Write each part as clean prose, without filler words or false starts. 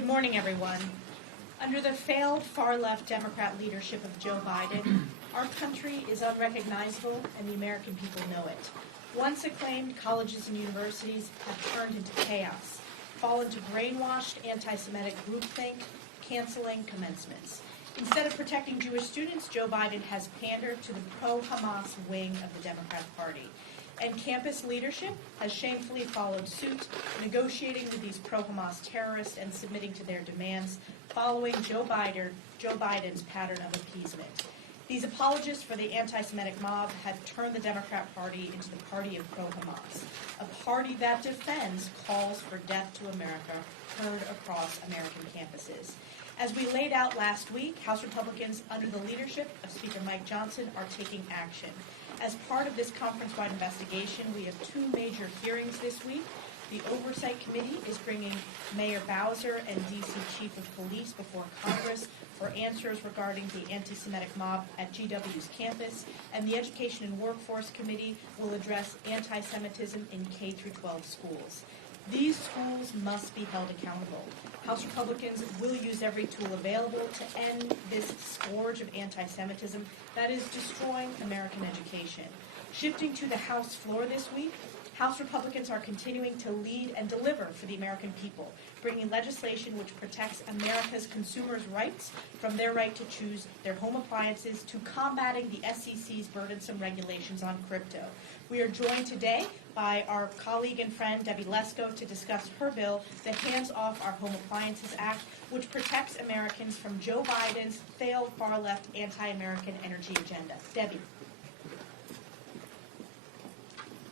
Good morning, everyone. Under the failed far-left Democrat leadership of Joe Biden, our country is unrecognizable and the American people know it. Once acclaimed colleges and universities have turned into chaos, fallen to brainwashed anti-Semitic groupthink, canceling commencements. Instead of protecting Jewish students, Joe Biden has pandered to the pro-Hamas wing of the Democratic Party. And campus leadership has shamefully followed suit, negotiating with these pro-Hamas terrorists and submitting to their demands, following Joe Biden's pattern of appeasement. These apologists for the anti-Semitic mob have turned the Democrat Party into the party of pro-Hamas, a party that defends calls for death to America heard across American campuses. As we laid out last week, House Republicans under the leadership of Speaker Mike Johnson are taking action. As part of this conference-wide investigation, we have two major hearings this week. The Oversight Committee is bringing Mayor Bowser and D.C. Chief of Police before Congress for answers regarding the anti-Semitic mob at GW's campus, and the Education and Workforce Committee will address anti-Semitism in K-12 schools. These schools must be held accountable. House Republicans will use every tool available to end this scourge of anti-Semitism that is destroying American education. Shifting to the House floor this week, House Republicans are continuing to lead and deliver for the American people, bringing legislation which protects America's consumers' rights from their right to choose their home appliances to combating the SEC's burdensome regulations on crypto. We are joined today by our colleague and friend Debbie Lesko to discuss her bill, the Hands Off Our Home Appliances Act, which protects Americans from Joe Biden's failed far-left anti-American energy agenda. Debbie.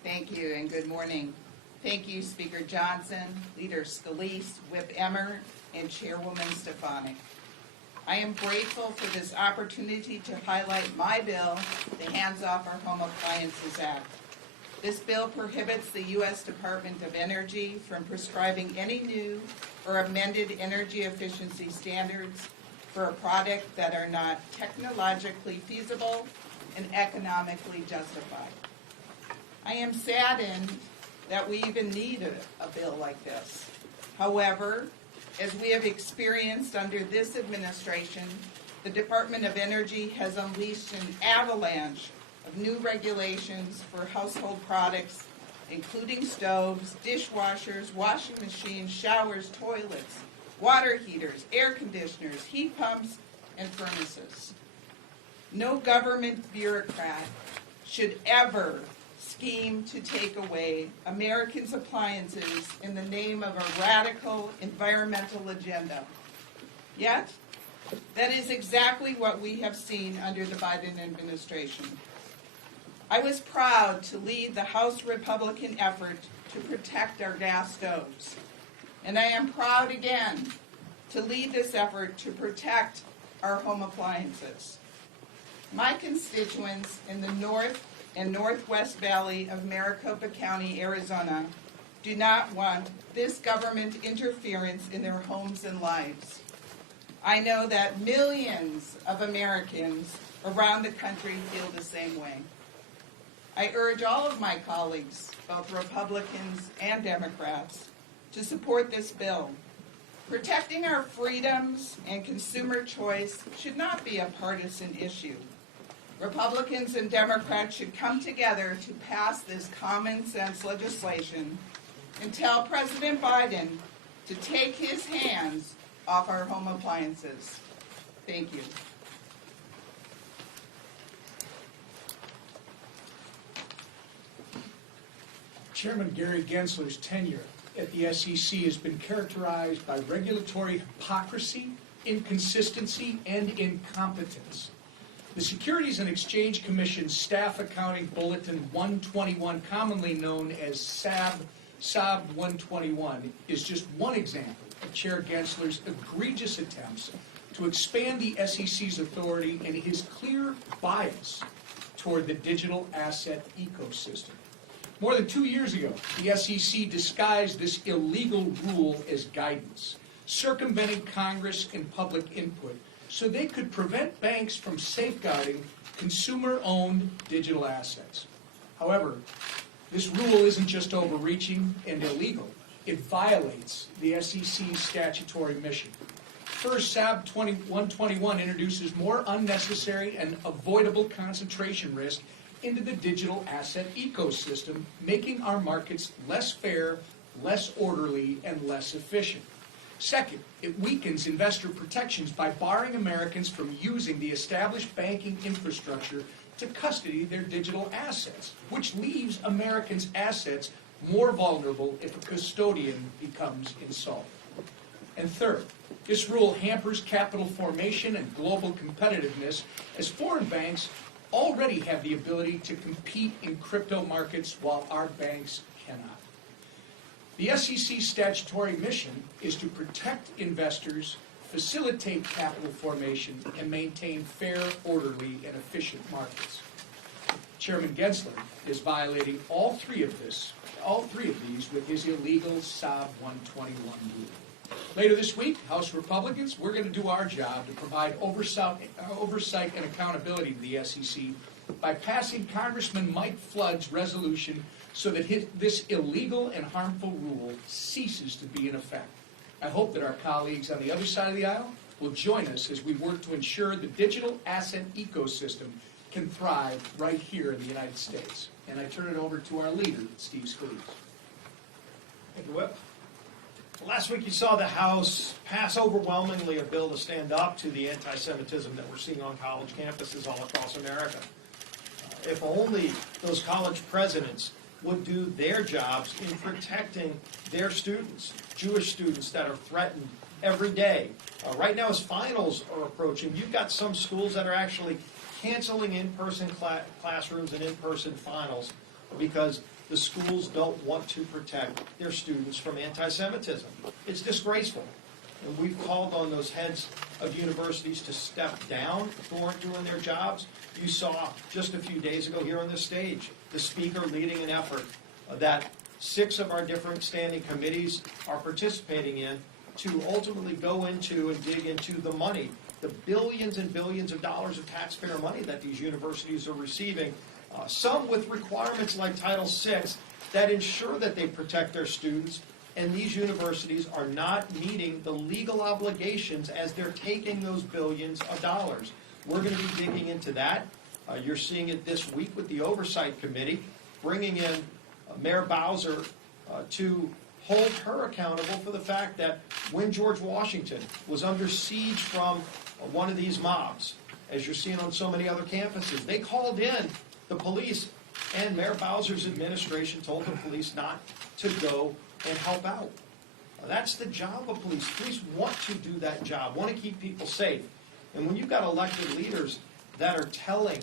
Thank you and good morning. Thank you, Speaker Johnson, Leader Scalise, Whip Emmer, and Chairwoman Stefanik. I am grateful for this opportunity to highlight my bill, the Hands Off Our Home Appliances Act. This bill prohibits the U.S. Department of Energy from prescribing any new or amended energy efficiency standards for a product that are not technologically feasible and economically justified. I am saddened that we even need a bill like this. However, as we have experienced under this administration, the Department of Energy has unleashed an avalanche of new regulations for household products, including stoves, dishwashers, washing machines, showers, toilets, water heaters, air conditioners, heat pumps, and furnaces. No government bureaucrat should ever scheme to take away Americans' appliances in the name of a radical environmental agenda. Yet, that is exactly what we have seen under the Biden administration. I was proud to lead the House Republican effort to protect our gas stoves. And I am proud again to lead this effort to protect our home appliances. My constituents in the North and Northwest Valley of Maricopa County, Arizona, do not want this government interference in their homes and lives. I know that millions of Americans around the country feel the same way. I urge all of my colleagues, both Republicans and Democrats, to support this bill. Protecting our freedoms and consumer choice should not be a partisan issue. Republicans and Democrats should come together to pass this common sense legislation and tell President Biden to take his hands off our home appliances. Thank you. Chairman Gary Gensler's tenure at the SEC has been characterized by regulatory hypocrisy, inconsistency, and incompetence. The Securities and Exchange Commission's Staff Accounting Bulletin 121, commonly known as SAB 121, is just one example of Chair Gensler's egregious attempts to expand the SEC's authority and his clear bias toward the digital asset ecosystem. More than 2 years ago, the SEC disguised this illegal rule as guidance, circumventing Congress and public input so they could prevent banks from safeguarding consumer-owned digital assets. However, this rule isn't just overreaching and illegal. It violates the SEC's statutory mission. First, SAB 121 introduces more unnecessary and avoidable concentration risk into the digital asset ecosystem, making our markets less fair, less orderly, and less efficient. Second, it weakens investor protections by barring Americans from using the established banking infrastructure to custody their digital assets, which leaves Americans' assets more vulnerable if a custodian becomes insolvent. And third, this rule hampers capital formation and global competitiveness, as foreign banks already have the ability to compete in crypto markets while our banks cannot. The SEC's statutory mission is to protect investors, facilitate capital formation, and maintain fair, orderly, and efficient markets. Chairman Gensler is violating all three of these with his illegal SAB 121 rule. Later this week, House Republicans, we're going to do our job to provide oversight and accountability to the SEC by passing Congressman Mike Flood's resolution so that this illegal and harmful rule ceases to be in effect. I hope that our colleagues on the other side of the aisle will join us as we work to ensure the digital asset ecosystem can thrive right here in the United States. And I turn it over to our leader, Steve Scalise. Thank you, Whip. Last week you saw the House pass overwhelmingly a bill to stand up to the anti-Semitism that we're seeing on college campuses all across America. If only those college presidents would do their jobs in protecting their students, Jewish students that are threatened every day. Right now as finals are approaching, you've got some schools that are actually canceling in-person classrooms and in-person finals because the schools don't want to protect their students from anti-Semitism. It's disgraceful. And we've called on those heads of universities to step down for doing their jobs. You saw just a few days ago here on this stage, the speaker leading an effort that 6 of our different standing committees are participating in to ultimately go into and dig into the money, the billions and billions of dollars of taxpayer money that these universities are receiving, some with requirements like Title VI that ensure that they protect their students, and these universities are not meeting the legal obligations as they're taking those billions of dollars. We're going to be digging into that. You're seeing it this week with the Oversight Committee, bringing in Mayor Bowser to hold her accountable for the fact that when George Washington was under siege from one of these mobs, as you're seeing on so many other campuses, they called in the police, and Mayor Bowser's administration told the police not to go and help out. That's the job of police. Police want to do that job, want to keep people safe. And when you've got elected leaders that are telling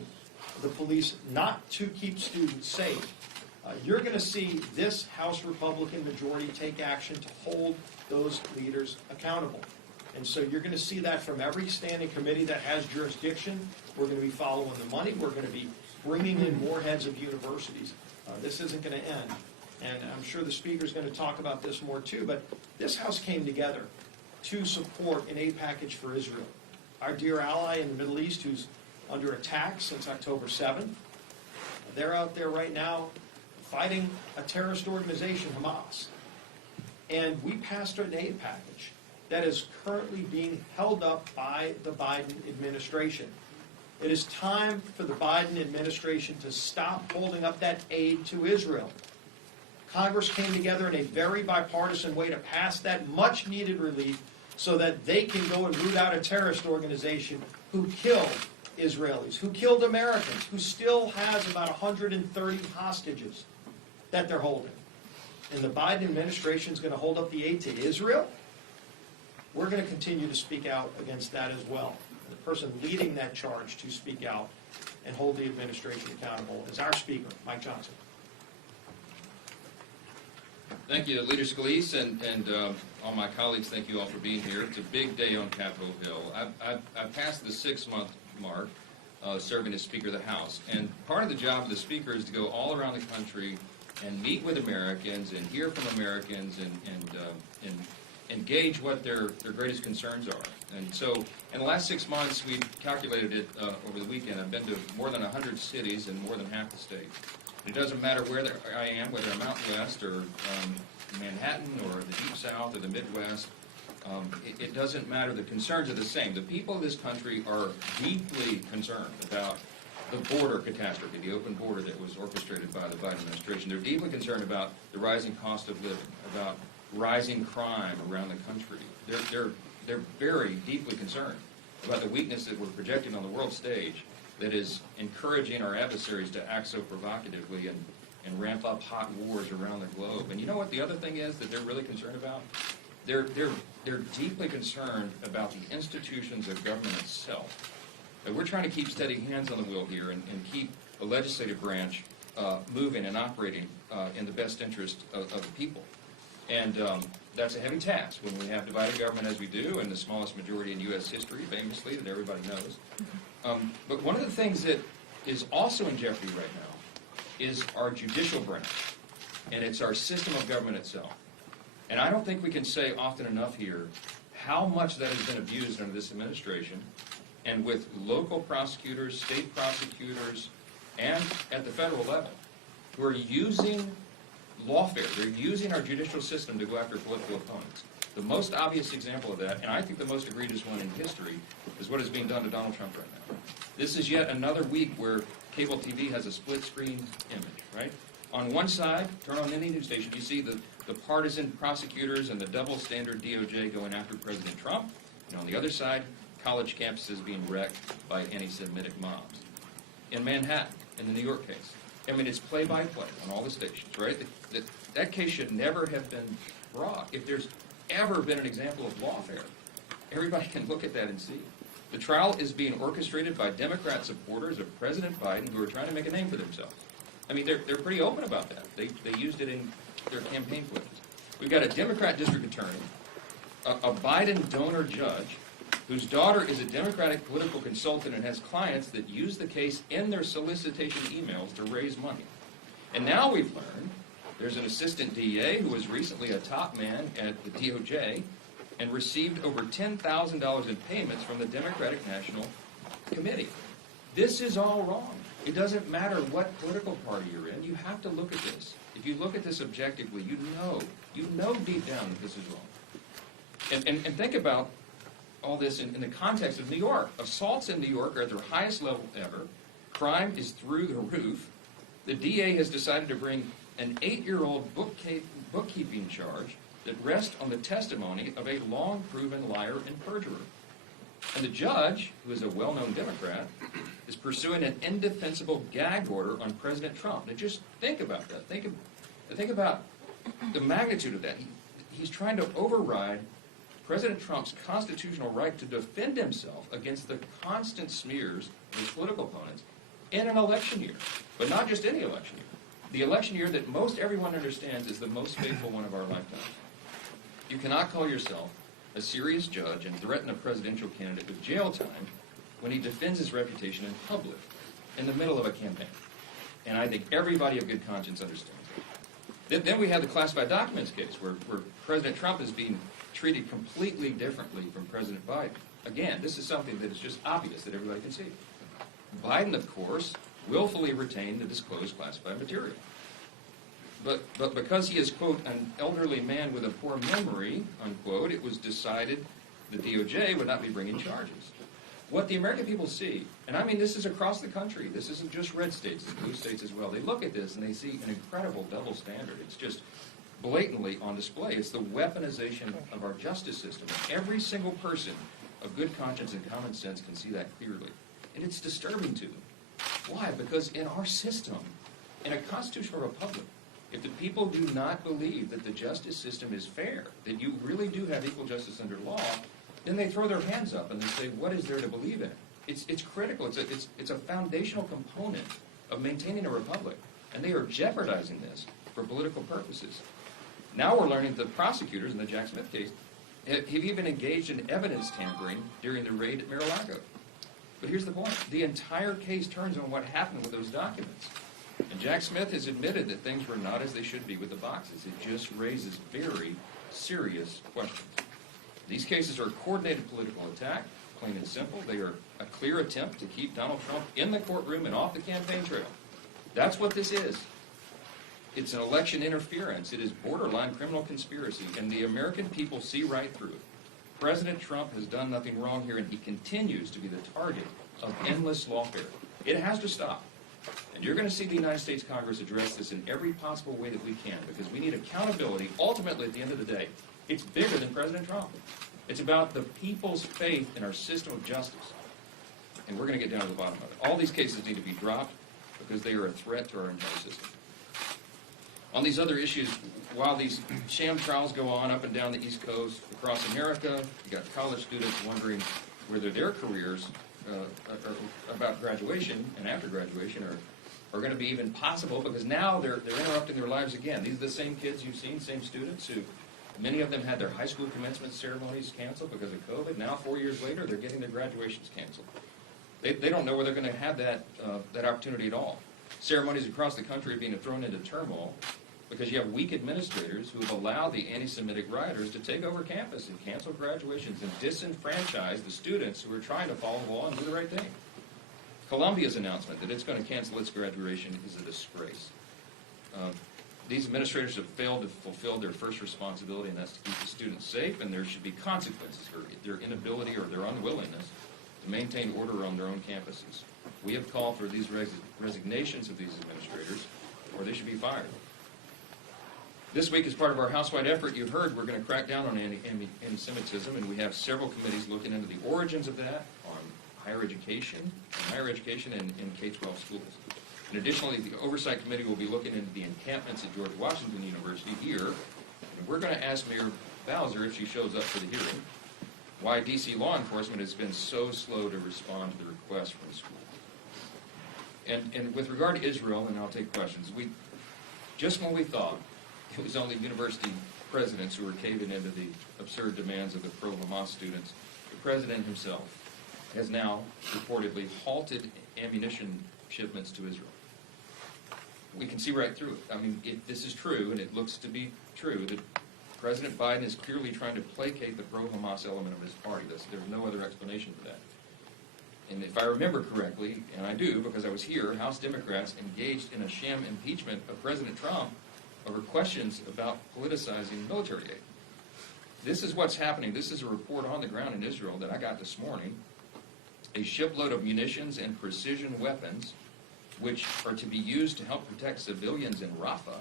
the police not to keep students safe, you're going to see this House Republican majority take action to hold those leaders accountable. And so you're going to see that from every standing committee that has jurisdiction. We're going to be following the money. We're going to be bringing in more heads of universities. This isn't going to end. And I'm sure the speaker's going to talk about this more too, but this House came together to support an aid package for Israel, our dear ally in the Middle East who's under attack since October 7th. They're out there right now fighting a terrorist organization, Hamas. And we passed an aid package that is currently being held up by the Biden administration. It is time for the Biden administration to stop holding up that aid to Israel. Congress came together in a very bipartisan way to pass that much-needed relief so that they can go and root out a terrorist organization who killed Israelis, who killed Americans, who still has about 130 hostages that they're holding. And the Biden administration is going to hold up the aid to Israel? We're going to continue to speak out against that as well. The person leading that charge to speak out and hold the administration accountable is our Speaker, Mike Johnson. Thank you, Leader Scalise, and all my colleagues, thank you all for being here. It's a big day on Capitol Hill. I've passed the 6-month mark serving as Speaker of the House, and part of the job of the Speaker is to go all around the country and meet with Americans and hear from Americans and engage what their greatest concerns are. And so in the last 6 months, we've calculated it over the weekend. I've been to more than 100 cities in more than half the state. It doesn't matter where I am, whether I'm out west or Manhattan or the Deep South or the Midwest. It doesn't matter. The concerns are the same. The people of this country are deeply concerned about the border catastrophe, the open border that was orchestrated by the Biden administration. They're deeply concerned about the rising cost of living, about rising crime around the country. They're very deeply concerned about the weakness that we're projecting on the world stage that is encouraging our adversaries to act so provocatively and ramp up hot wars around the globe. And you know what the other thing is that they're really concerned about? They're deeply concerned about the institutions of government itself. We're trying to keep steady hands on the wheel here and keep the legislative branch moving and operating in the best interest of the people. And that's a heavy task when we have divided government as we do, and the smallest majority in U.S. history, famously, that everybody knows. But one of the things that is also in jeopardy right now is our judicial branch, and it's our system of government itself. And I don't think we can say often enough here how much that has been abused under this administration, and with local prosecutors, state prosecutors, and at the federal level, who are using lawfare. They're using our judicial system to go after political opponents. The most obvious example of that, and I think the most egregious one in history, is what is being done to Donald Trump right now. This is yet another week where cable TV has a split-screen image, right? On one side, turn on any news station, you see the partisan prosecutors and the double-standard DOJ going after President Trump. And on the other side, college campuses being wrecked by anti-Semitic mobs. In Manhattan, in the New York case, I mean, it's play-by-play on all the stations, right? That case should never have been brought. If there's ever been an example of lawfare, everybody can look at that and see. The trial is being orchestrated by Democrat supporters of President Biden who are trying to make a name for themselves. I mean, they're pretty open about that. They used it in their campaign pledges. We've got a Democrat district attorney, a Biden donor judge, whose daughter is a Democratic political consultant and has clients that use the case in their solicitation emails to raise money. And now we've learned there's an assistant DA who was recently a top man at the DOJ and received over $10,000 in payments from the Democratic National Committee. This is all wrong. It doesn't matter what political party you're in. You have to look at this. If you look at this objectively, you know deep down that this is wrong. And think about all this in the context of New York. Assaults in New York are at their highest level ever. Crime is through the roof. The DA has decided to bring an 8-year-old bookkeeping charge that rests on the testimony of a long-proven liar and perjurer. And the judge, who is a well-known Democrat, is pursuing an indefensible gag order on President Trump. Now just think about that. Think about the magnitude of that. He's trying to override President Trump's constitutional right to defend himself against the constant smears of his political opponents in an election year. But not just any election year. The election year that most everyone understands is the most faithful one of our lifetime. You cannot call yourself a serious judge and threaten a presidential candidate with jail time when he defends his reputation in public, in the middle of a campaign. And I think everybody of good conscience understands that. Then we have the classified documents case, where President Trump is being treated completely differently from President Biden. Again, this is something that is just obvious that everybody can see. Biden, of course, willfully retained the disclosed classified material. But because he is, quote, an elderly man with a poor memory, unquote, it was decided the DOJ would not be bringing charges. What the American people see, and I mean this is across the country, this isn't just red states, it's blue states as well, they look at this and they see an incredible double standard. It's just blatantly on display. It's the weaponization of our justice system. Every single person of good conscience and common sense can see that clearly. And it's disturbing to them. Why? Because in our system, in a constitutional republic, if the people do not believe that the justice system is fair, that you really do have equal justice under law, then they throw their hands up and they say, what is there to believe in? It's critical. It's a foundational component of maintaining a republic. And they are jeopardizing this for political purposes. Now we're learning that the prosecutors in the Jack Smith case have even engaged in evidence tampering during the raid at Mar-a-Lago. But here's the point. The entire case turns on what happened with those documents. And Jack Smith has admitted that things were not as they should be with the boxes. It just raises very serious questions. These cases are a coordinated political attack, plain and simple. They are a clear attempt to keep Donald Trump in the courtroom and off the campaign trail. That's what this is. It's an election interference. It is borderline criminal conspiracy, and the American people see right through it. President Trump has done nothing wrong here, and he continues to be the target of endless lawfare. It has to stop. And you're going to see the United States Congress address this in every possible way that we can, because we need accountability. Ultimately, at the end of the day, it's bigger than President Trump. It's about the people's faith in our system of justice. And we're going to get down to the bottom of it. All these cases need to be dropped because they are a threat to our entire system. On these other issues, while these sham trials go on up and down the East Coast, across America, you got college students wondering whether their careers about graduation and after graduation are going to be even possible, because now they're interrupting their lives again. These are the same kids you've seen, same students who, many of them had their high school commencement ceremonies canceled because of COVID. Now, 4 years later, they're getting their graduations canceled. They don't know where they're going to have that opportunity at all. Ceremonies across the country are being thrown into turmoil because you have weak administrators who have allowed the anti-Semitic rioters to take over campus and cancel graduations and disenfranchise the students who are trying to follow the law and do the right thing. Columbia's announcement that it's going to cancel its graduation is a disgrace. These administrators have failed to fulfill their first responsibility, and that's to keep the students safe, and there should be consequences for their inability or their unwillingness to maintain order on their own campuses. We have called for these resignations of these administrators, or they should be fired. This week, as part of our house-wide effort, you've heard we're going to crack down on anti-Semitism, and we have several committees looking into the origins of that on higher education and in K-12 schools. And additionally, the Oversight Committee will be looking into the encampments at George Washington University here. And we're going to ask Mayor Bowser, if she shows up for the hearing, why D.C. law enforcement has been so slow to respond to the request from the school. And with regard to Israel, and I'll take questions, just when we thought it was only university presidents who were caving into the absurd demands of the pro-Hamas students, the president himself has now reportedly halted ammunition shipments to Israel. We can see right through it. I mean, if this is true, and it looks to be true, that President Biden is clearly trying to placate the pro-Hamas element of his party. There's no other explanation for that. And if I remember correctly, and I do because I was here, House Democrats engaged in a sham impeachment of President Trump over questions about politicizing military aid. This is what's happening. This is a report on the ground in Israel that I got this morning. A shipload of munitions and precision weapons, which are to be used to help protect civilians in Rafah,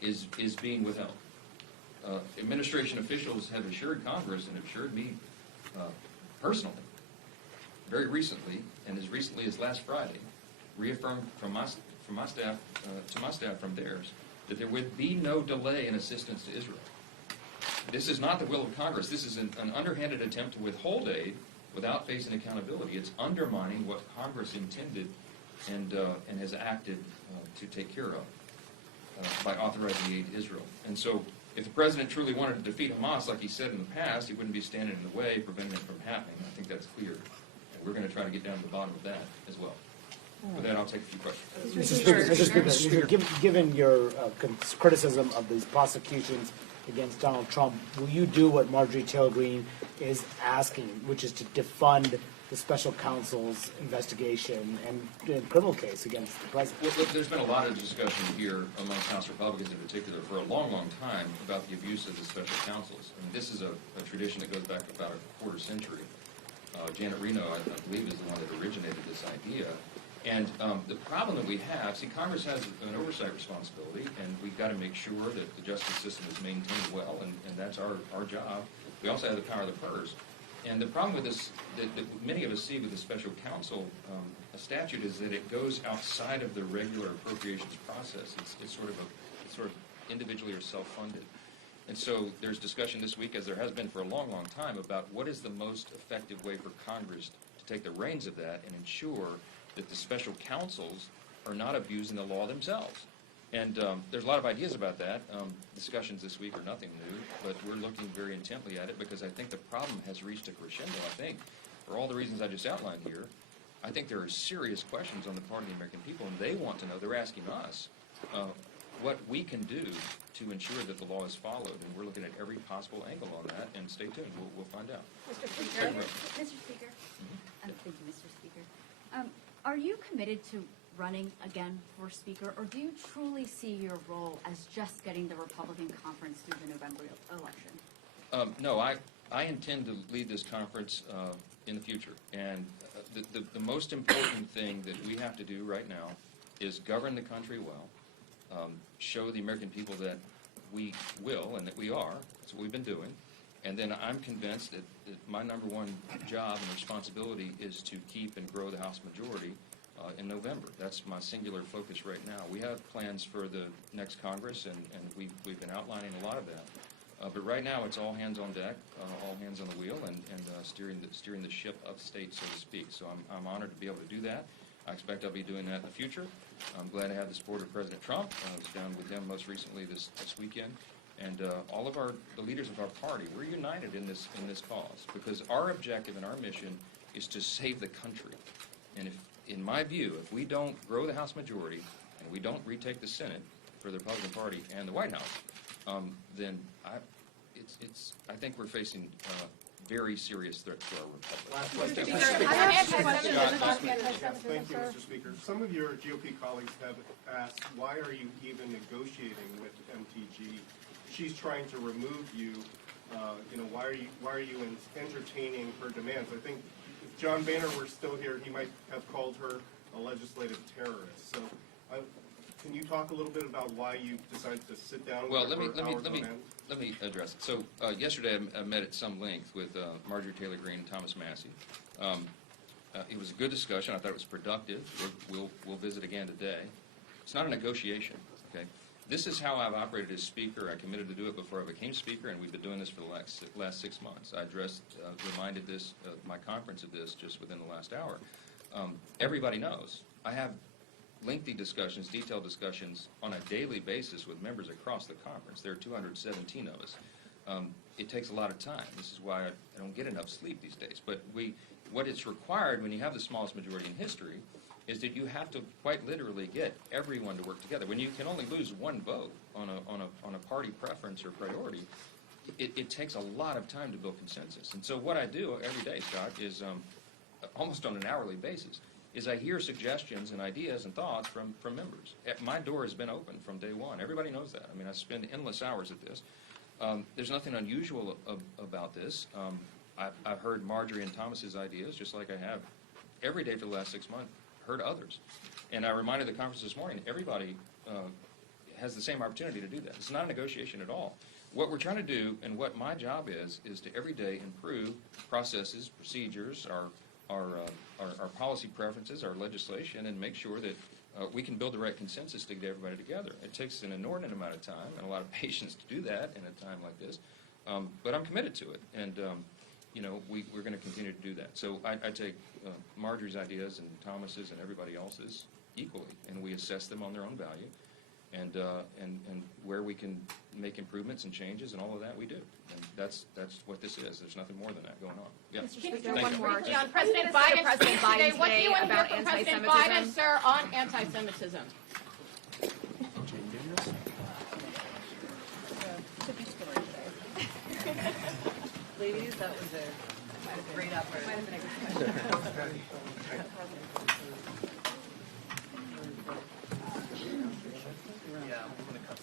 is being withheld. Administration officials have assured Congress and assured me personally, very recently, and as recently as last Friday, reaffirmed from my staff to my staff from theirs, that there would be no delay in assistance to Israel. This is not the will of Congress. This is an underhanded attempt to withhold aid without facing accountability. It's undermining what Congress intended and has acted to take care of by authorizing aid to Israel. And so if the president truly wanted to defeat Hamas like he said in the past, he wouldn't be standing in the way, preventing it from happening. I think that's clear. And we're going to try to get down to the bottom of that as well. With that, I'll take a few questions. Mr. Speaker, given your criticism of these prosecutions against Donald Trump, will you do what Marjorie Taylor Greene is asking, which is to defund the special counsel's investigation and criminal case against the president? Well, there's been a lot of discussion here amongst House Republicans in particular for a long, long time about the abuse of the special counsels. I mean, this is a tradition that goes back about a quarter century. Janet Reno, I believe, is the one that originated this idea. And the problem that we have, see, Congress has an oversight responsibility, and we've got to make sure that the justice system is maintained well, and that's our job. We also have the power of the purse. And the problem with this, that many of us see with the special counsel statute, is that it goes outside of the regular appropriations process. It's sort of individually or self-funded. And so there's discussion this week, as there has been for a long, long time, about what is the most effective way for Congress to take the reins of that and ensure that the special counsels are not abusing the law themselves. And there's a lot of ideas about that. Discussions this week are nothing new, but we're looking very intently at it because I think the problem has reached a crescendo, I think, for all the reasons I just outlined here. I think there are serious questions on the part of the American people, and they want to know, they're asking us, what we can do to ensure that the law is followed. And we're looking at every possible angle on that, and stay tuned. We'll find out. Mr. Speaker. Mr. Speaker. Thank you, Mr. Speaker. Are you committed to running again for Speaker, or do you truly see your role as just getting the Republican conference through the November election? No, I intend to lead this conference in the future. And the most important thing that we have to do right now is govern the country well, show the American people that we will and that we are. That's what we've been doing. And then I'm convinced that my number one job and responsibility is to keep and grow the House majority in November. That's my singular focus right now. We have plans for the next Congress, and we've been outlining a lot of that. But right now, it's all hands on deck, all hands on the wheel, and steering the ship of state, so to speak. So I'm honored to be able to do that. I expect I'll be doing that in the future. I'm glad to have the support of President Trump. I was down with him most recently this weekend. And all of the leaders of our party, we're united in this cause, because our objective and our mission is to save the country. And in my view, if we don't grow the House majority and we don't retake the Senate for the Republican Party and the White House, then I think we're facing very serious threat to our republic. Thank you, Mr. Speaker. Some of your GOP colleagues have asked, why are you even negotiating with MTG? She's trying to remove you. Why are you entertaining her demands? I think if John Boehner were still here, he might have called her a legislative terrorist. So, can you talk a little bit about why you decided to sit down with her for hours on end? Let me address it. So yesterday I met at some length with Marjorie Taylor Greene and Thomas Massey. It was a good discussion. I thought it was productive. We'll visit again today. It's not a negotiation. Okay. This is how I've operated as Speaker. I committed to do it before I became Speaker, and we've been doing this for the last 6 months. I reminded my conference of this just within the last hour. Everybody knows I have lengthy discussions, detailed discussions on a daily basis with members across the conference. There are 217 of us. It takes a lot of time. This is why I don't get enough sleep these days. But what it's required when you have the smallest majority in history is that you have to quite literally get everyone to work together. When you can only lose one vote on a party preference or priority, it takes a lot of time to build consensus. And so what I do every day, Scott, is almost on an hourly basis, is I hear suggestions and ideas and thoughts from members. My door has been open from day one. Everybody knows that. I mean, I spend endless hours at this. There's nothing unusual about this. I've heard Marjorie and Thomas's ideas, just like I have every day for the last 6 months, heard others. And I reminded the conference this morning, everybody has the same opportunity to do that. It's not a negotiation at all. What we're trying to do, and what my job is to every day improve processes, procedures, our policy preferences, our legislation, and make sure that we can build the right consensus to get everybody together. It takes an inordinate amount of time and a lot of patience to do that in a time like this. But I'm committed to it, and we're going to continue to do that. So I take Marjorie's ideas and Thomas's and everybody else's equally, and we assess them on their own value, and where we can make improvements and changes and all of that we do. And that's what this is. There's nothing more than that going on. Yeah. Mr. Speaker, Thank one you. more. Thank you. On President Biden today, what do you want to hear from President Biden, sir, on anti-Semitism? Ladies, that was a great effort. Yeah, I'm gonna cut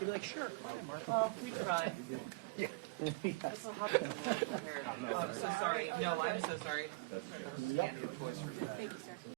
You'd be like, sure, come on, Mark. Well, we try. Yeah. This will happen. Oh, I'm so sorry. No, I'm so sorry. Yep. Thank you, sir.